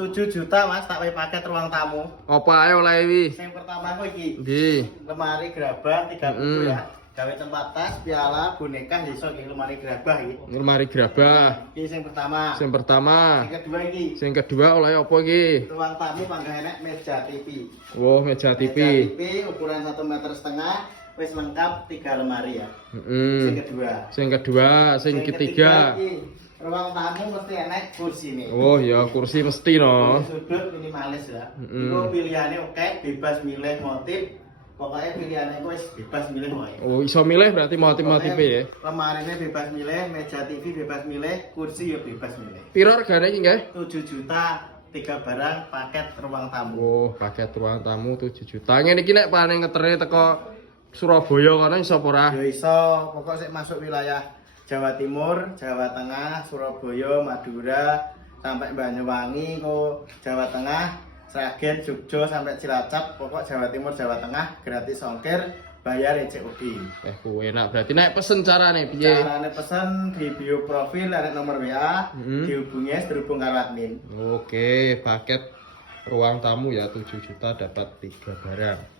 7 juta Mas, tak wae paket ruang tamu. Apa ae oleh iki? Yang pertama aku iki. Nggih. Lemari gerabah 30 ya. Gawe tempat tas, piala, boneka iso iki lemari gerabah iki. Lemari gerabah. Iki yang pertama. Yang pertama. Yang kedua iki. Yang kedua oleh apa iki? Ruang tamu panggah enek meja TV. Oh, meja TV. Meja TV ukuran 1,5 meter, wis lengkap 3 lemari ya. Yang kedua. Yang kedua, yang ketiga. Ruang tamu mesti enek kursi nih. Oh ya, kursi mesti no. Sudut minimalis ya. Iku pilihannya oke, bebas milih motif. Pokoknya pilihannya itu bebas milih wae. Oh, iso milih berarti motif-motif ya. Lemarinya bebas milih, meja TV bebas milih, kursi ya bebas milih. Piro regane iki nggih? 7 juta 3 barang paket ruang tamu. Oh, paket ruang tamu 7 juta. Ngene iki nek paling ngeterne teko Surabaya kono iso apa ora? Ya iso, pokok sik masuk wilayah Jawa Timur, Jawa Tengah, Surabaya, Madura, sampai Banyuwangi, kok Jawa Tengah, Sragen, Jogja sampai Cilacap, pokok Jawa Timur, Jawa Tengah gratis ongkir, bayar COD. Ku enak berarti nek pesen carane piye? Carane pesen di bio profil ada nomor WA, dihubungi terhubung karo admin. Oke, paket ruang tamu ya 7 juta dapat 3 barang.